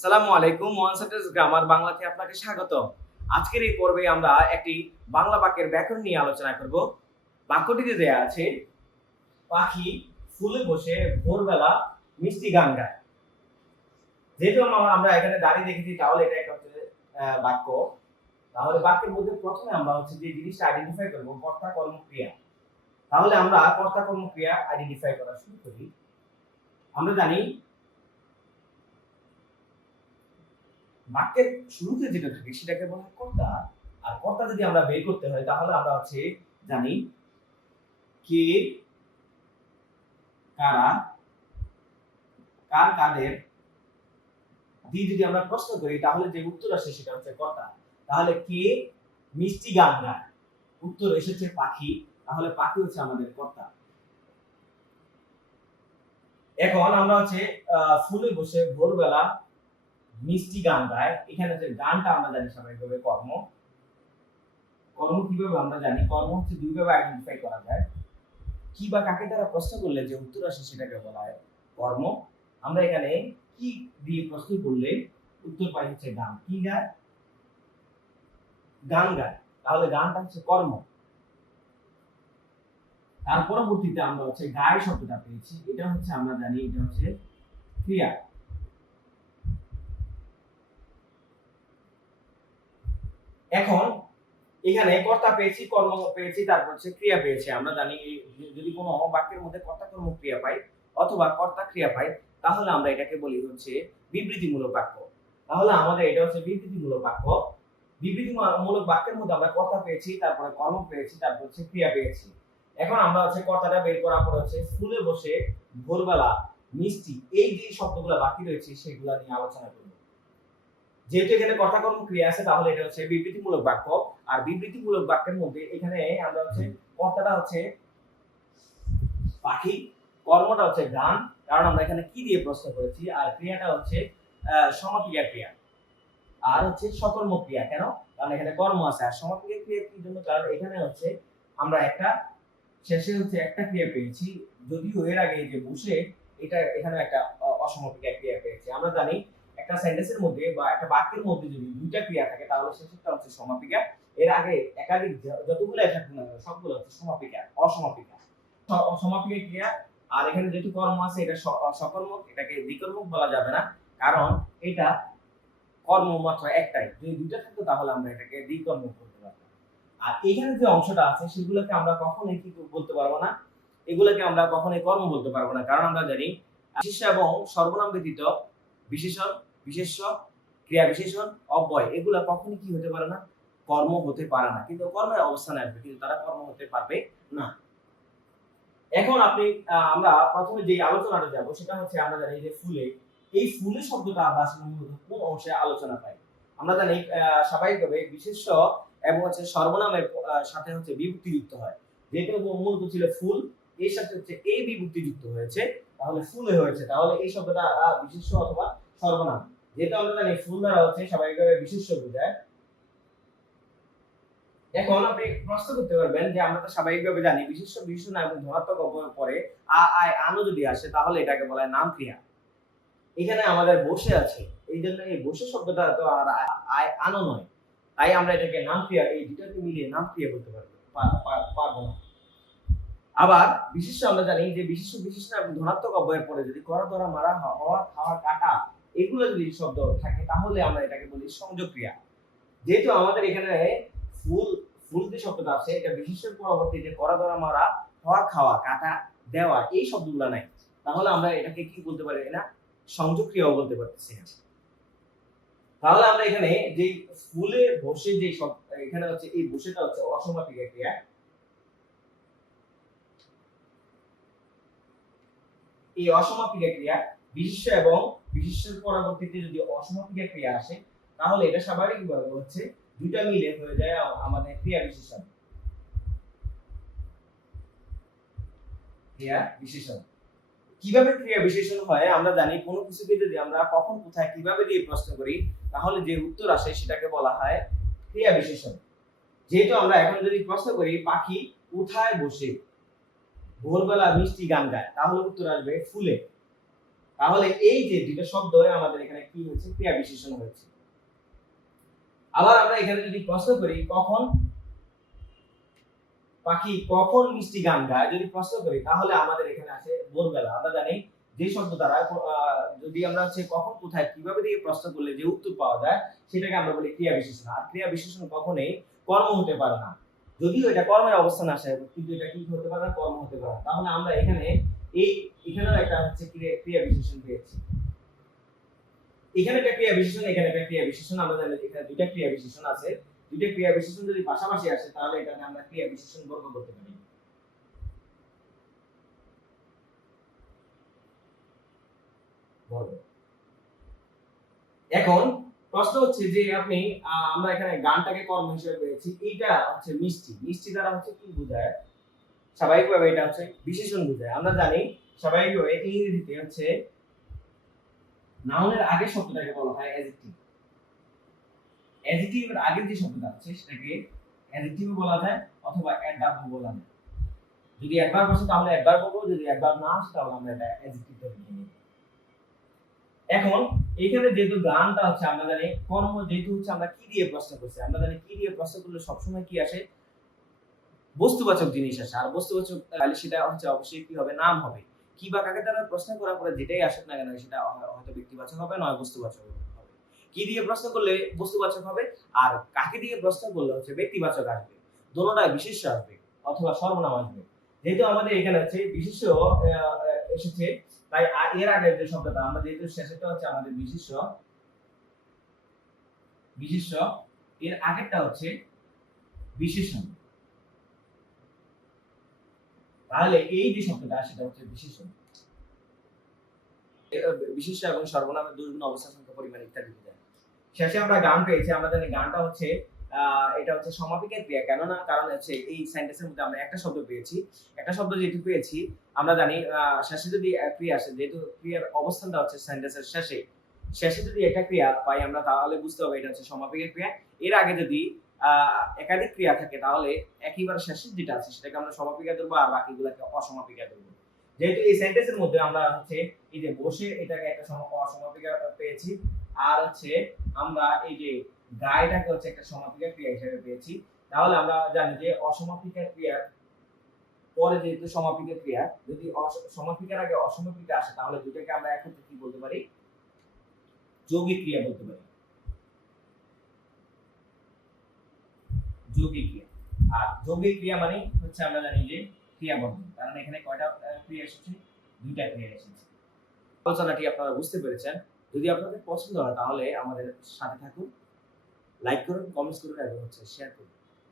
আসসালামু আলাইকুম। ওয়ানসাটেস গ্রামার বাংলাতে আপনাকে স্বাগত। আজকের এই পর্বে আমরা একটি বাংলা বাক্যের ব্যাকরণ নিয়ে আলোচনা করব। বাক্যটিতে দেয়া আছে, পাখি ফুলে বসে ভোরবেলা মিষ্টি গান গায়। যেহেতু আমরা এখানে দাঁড়িয়ে দেখেছি, তাহলে এটা একটা হচ্ছে বাক্য। তাহলে বাক্যের মধ্যে প্রথমে আমরা হচ্ছে যে জিনিসটা আইডেন্টিফাই করব, কর্তা কর্ম ক্রিয়া। তাহলে আমরা কর্তা কর্ম ক্রিয়া আইডেন্টিফাই করা শুরু করি। আমরা জানি বাক্যের শুরুতে যেটা থাকে সেটাকে বলা হয় কর্তা। আর কর্তা যদি আমরা বের করতে হয়, তাহলে আমরা হচ্ছে জানি কে, কারা, কার, কাদের দিয়ে যদি আমরা প্রশ্ন করি, তাহলে যে উত্তর আসে সেটা হচ্ছে কর্তা। তাহলে কে মিষ্টি গান গায়, উত্তর এসেছে পাখি। তাহলে পাখি হচ্ছে আমাদের কর্তা। এখন আমরা হচ্ছে ফুলে বসে ভোরবেলা মিষ্টি গান গায়। এখানে যে গানটা আমরা জানি স্বাভাবিকভাবে কর্ম। কর্ম কিভাবে আমরা জানি? কর্ম হচ্ছে দুইভাবে আইডেন্টিফাই করা যায়। কি বা কাকে দ্বারা প্রশ্ন করলে যে উত্তর আসে সেটাকে বলা হয় কর্ম। আমরা এখানে কি দিয়ে প্রশ্ন করলে উত্তর পাই হচ্ছে গান। কি গায়? গান গায়। তাহলে গানটা হচ্ছে কর্ম। তার পরবর্তীতে আমরা হচ্ছে গায় শব্দটা পেয়েছি। এটা হচ্ছে আমরা জানি এটা হচ্ছে ক্রিয়া। এখন এখানে কর্তা পেয়েছি, কর্ম পেয়েছি, তারপর হচ্ছে ক্রিয়া পেয়েছি। আমরা জানি যদি কোনো বাক্যের মধ্যে কর্তা কর্ম ক্রিয়া পাই অথবা কর্তা ক্রিয়া পাই, তাহলে আমরা এটাকে বলি হচ্ছে বিবৃতিমূলক বাক্য। তাহলে আমাদের এটা হচ্ছে বিবৃতিমূলক বাক্য। বিবৃতিমূলক বাক্যের মধ্যে আমরা কর্তা পেয়েছি, তারপরে কর্ম পেয়েছি, তারপর হচ্ছে ক্রিয়া পেয়েছি। এখন আমরা হচ্ছে কর্তাটা বের করার পর হচ্ছে ফুলে বসে ভোরবেলা মিষ্টি, এই যে শব্দগুলো বাকি রয়েছে সেগুলো নিয়ে আলোচনা করব। যেহেতু এখানে কর্তা কর্ম ক্রিয়া আছে, তাহলে এটা হচ্ছে বিবৃতিমূলক বাক্য। আর বিবৃতিমূলক বাক্যের মধ্যে এখানে আমরা হচ্ছে কর্তাটা হচ্ছে পাখি, কর্মটা হচ্ছে গান, কারণ আমরা এখানে কি দিয়ে প্রশ্ন করেছি, আর ক্রিয়াটা হচ্ছে সমাপিকা ক্রিয়া। আর হচ্ছে সকর্ম ক্রিয়া। কেন? কারণ এখানে কর্ম আছে। আর সমাপিকা ক্রিয়া কি জন্য? কারণ এখানে হচ্ছে আমরা একটা শেষে হচ্ছে একটা ক্রিয়া পেয়েছি, যদিও এর আগে যে বসে এটা এখানে একটা অসমাপিকা ক্রিয়া পেয়েছি। আমরা জানি একটা সেন্টেন্সের মধ্যে বা একটা বাক্যের মধ্যে যদি দুইটা ক্রিয়া থাকে, তাহলে শেষেরটা হচ্ছে সমাপিকা। এর আগে একাধিক যতগুলো থাকুক না সবগুলো হচ্ছে সমাপিকা, অসমাপিকা। সমাপিকা ক্রিয়া। আর এখানে যেহেতু কর্ম আছে, এটা সকর্মক, এটাকে দ্বিকর্মক বলা যাবে না, কারণ এটা কর্ম মাত্র একটাই। যদি দুইটা থাকতো তাহলে আমরা এটাকে দ্বিকর্মক বলতে পারতাম। আর এখানে যে অংশটা আছে সেগুলোকে আমরা কখনোই কি বলতে পারবো না, এগুলোকে আমরা কখনোই কর্ম বলতে পারবো না, কারণ আমরা জানি বিশেষ্য এবং সর্বনাম ব্যতীত বিশেষণ, বিশেষ্য, ক্রিয়া বিশেষণ, অব্যয় এগুলা কখনোই কি হতে পারে না? কর্ম হতে পারে না। কিন্তু কর্মের অবস্থানে আসবে, কিন্তু তারা কর্ম হতে পারবে না। এখন আমরা প্রথমে যে আলোচনাটা যাব সেটা হচ্ছে আমরা জানি যে ফুলে, এই ফুলে শব্দটা আমরা আসলে মূলত কোন অংশে আলোচনা পাই? আমরা জানি স্বাভাবিকভাবে বিশেষ্য এবং হচ্ছে সর্বনামের সাথে হচ্ছে বিভক্তি যুক্ত হয়। যেহেতু মূলত ছিল ফুল, এর সাথে হচ্ছে এই বিভক্তি যুক্ত হয়েছে, তাহলে ফুলে হয়েছে। তাহলে এই শব্দটা বিশেষ্য অথবা সর্বনাম। যেহেতু আমরা জানি ফুল দ্বারা হচ্ছে স্বাভাবিকভাবে বিশেষ্য বোঝায়। এখন আপনি প্রশ্ন করতে পারবেন যে আমরা তো স্বাভাবিকভাবে জানি বিশেষ্য বিশেষণ এবং ধনাত্মক অব্যয়ের পরে আয় আনো যদি আসে, তাহলে এটাকে বলা হয় নাম ক্রিয়া। এখানে আমাদের বসে আছে, এই জন্য এই বসে শব্দটা তো আর আয় আনো নয়, তাই আমরা এটাকে নাম ক্রিয়া, এই দুটাকে মিলিয়ে নাম ক্রিয়া বলতে পারবো না। আবার বিশেষ্য আমরা জানি যে বিশেষ্য বিশেষণ এবং ধনাত্মক অব্যয়ের পরে যদি করা ধরা মারা হওয়া খাওয়া কাটা এগুলো যদি শব্দ থাকে, তাহলে আমরা এটাকে বলি সংযোগ ক্রিয়া। যেহেতু আমাদের এখানে ফুল ফুল যে শব্দটা আছে, এটা বিশেষণ পরবর্তীতে করা ধরা মারা হওয়া খাওয়া কাটা দেওয়া এই শব্দগুলো নাই, তাহলে আমরা এটাকে কি বলতে পারি না? সংযোগ ক্রিয়াও বলতে পারতেছি না। তাহলে আমরা এখানে যে ফুলে বসে যে সব, এখানে হচ্ছে এই বসেটা হচ্ছে অসমাপিকা ক্রিয়া। এই অসমাপিকা ক্রিয়া বিশেষ্য এবং বিশেষ্যের পরবর্তীতে যদি অসমাপিকা ক্রিয়া আসে, তাহলে এটা স্বাভাবিকভাবে হচ্ছে দুইটা মিলে হয়ে যায় আমাদের ক্রিয়া বিশেষণ। ক্রিয়া বিশেষণ কিভাবে ক্রিয়া বিশেষণ হয়? আমরা জানি কোনো কিছুকে যদি আমরা কখন কোথায় কিভাবে দিয়ে প্রশ্ন করি, তাহলে যে উত্তর আসে সেটাকে বলা হয় ক্রিয়া বিশেষণ। যেহেতু আমরা এখন যদি প্রশ্ন করি পাখি কোথায় বসে ভোরবেলা মিষ্টি গান গায়, তাহলে উত্তর আসবে ফুলে। তাহলে এই যে দুটো শব্দ আমাদের এখানে কি হচ্ছে, ক্রিয়া বিশেষণ হয়েছে। আবার আমরা এখানে যদি প্রশ্ন করি কখন পাখি কখন মিষ্টি গান গায়, যদি প্রশ্ন করি তাহলে আমাদের এখানে আসে ভোরবেলা। আমরা জানি যে শব্দ দ্বারা যদি আমরা হচ্ছে কখন কোথায় কিভাবে দিয়ে প্রশ্ন করলে যে উত্তর পাওয়া যায় সেটাকে আমরা বলি ক্রিয়া বিশেষণ। আর ক্রিয়া বিশেষণ কখনোই কর্ম হতে পারে না, যদিও এটা কর্মের অবস্থান আসে কিন্তু এটা কি হতে পারে না, কর্ম হতে পারে না। তাহলে আমরা এখানে এখানেও একটা হচ্ছে ক্রিয়া বিশেষণ পেয়েছি। এখানে একটা ক্রিয়া বিশেষণ, এখানে একটা ক্রিয়া বিশেষণ। আমরা জানি এখানে দুইটা ক্রিয়া বিশেষণ আছে। দুইটা ক্রিয়া বিশেষণ যদি পাশাপাশি আসে তাহলে এটাকে আমরা ক্রিয়া বিশেষণ বর্গ করতে পারি। এখন প্রশ্ন হচ্ছে যে আপনি আমরা এখানে গানটাকে কর্ম হিসেবে পেয়েছি, এইটা হচ্ছে মিষ্টি। মিষ্টি দ্বারা হচ্ছে কি বোঝায়? স্বাভাবিকভাবে এটা হচ্ছে বিশেষণ বোঝায়। আমরা জানি স্বাভাবিকভাবে ইংরেজিতে হচ্ছে নাউনের আগের শব্দটাকে বলা হয় অ্যাডজেক্টিভ। অ্যাডজেক্টিভের আগের যে শব্দটা আছে সেটাকে অ্যাডজেক্টিভ বলা যায় অথবা অ্যাডভার্ব বলা যায়। যদি অ্যাডভার্ব আসে তাহলে অ্যাডভার্ব বলবো, যদি অ্যাডভার্ব না আসে তাহলে আমরা এটা অ্যাডজেক্টিভ ধরে নিব। এখন এখানে যেহেতু গানটা হচ্ছে আমরা জানি কর্ম, যেহেতু হচ্ছে আমরা কি দিয়ে প্রশ্ন করছি, আমরা জানি কি দিয়ে প্রশ্ন করলে সবসময় কি আসে, বস্তুবাচক জিনিস আসে। আর বস্তুবাচক তাহলে সেটা হচ্ছে অবশ্যই কি হবে, নাম হবে। কি বা কাকে দ্বারা প্রশ্ন করার পরে যেটাই আসুক না কেন সেটা হয়তো ব্যক্তিবাচক হবে নয় বস্তুবাচক হবে। কি দিয়ে প্রশ্ন করলে বস্তুবাচক হবে আর কাকে দিয়ে প্রশ্ন করলে হচ্ছে ব্যক্তিবাচক আসবে, দোনোটাই বিশেষ্য আসবে অথবা সর্বনাম আসবে। যেহেতু আমাদের এখানে হচ্ছে বিশেষ্য এসেছে, তাই এর আগে যে শব্দটা আমরা যেহেতু শেষেরটা হচ্ছে আমাদের বিশেষ্য, বিশেষ্য এর আগেরটা হচ্ছে বিশেষণ। তাহলে এই যে শব্দটা সেটা হচ্ছে বিশেষণ। বিশেষ্য এবং সর্বনামের দুর্গুণ অবস্থা সংখ্যা পরিমাণ ইত্যাদি বোঝায়। শেষে আমরা গান পেয়েছি। আমরা জানি গানটা হচ্ছে এটা হচ্ছে সমাপিকের ক্রিয়া। কেননা কারণ হচ্ছে এই সেন্টেন্সের মধ্যে আমরা একটা শব্দ পেয়েছি। একটা শব্দ যেহেতু পেয়েছি আমরা জানি শেষে যদি ক্রিয়া আসে, যেহেতু ক্রিয়ার অবস্থানটা হচ্ছে সেন্টেন্সের শেষে, শেষে যদি একটা ক্রিয়া পাই আমরা তাহলে বুঝতে হবে এটা হচ্ছে সমাপিকের ক্রিয়া। এর আগে যদি একাধিক ক্রিয়া থাকে তাহলে একইবারে শেষে যেটা আছে সেটাকে আমরা সমাপিকা ধরবো আর বাকিগুলোকে অসমাপিকা ধরবো। যেহেতু এই সেন্টেন্সের মধ্যে আমরা হচ্ছে এই যে বসে এটাকে একটা অসমাপিকা পেয়েছি, আর হচ্ছে আমরা এই যে গায়টাকে হচ্ছে একটা সমাপিকা ক্রিয়া হিসেবে পেয়েছি। তাহলে আমরা জানি যে অসমাপিকা ক্রিয়ার পরে যেহেতু সমাপিকা ক্রিয়া, যদি সমাপিকার আগে অসমাপিকা আসে তাহলে দুটাকে আমরা একত্রে কি বলতে পারি, যৌগিক ক্রিয়া বলতে পারি। যৌগিক ক্রিয়া। আর যৌগিক ক্রিয়া মানে হচ্ছে আমরা জানি যে ক্রিয়া বর্ধন, কারণ এখানে কয়টা ক্রিয়া এসেছে, দুইটা ক্রিয়া এসেছে। আলোচনাটি আপনারা বুঝতে পেরেছেন। যদি আপনাদের পছন্দ হয় তাহলে আমাদের সাথে থাকুন, লাইক করুন, কমেন্টস করুন এবং হচ্ছে শেয়ার করুন।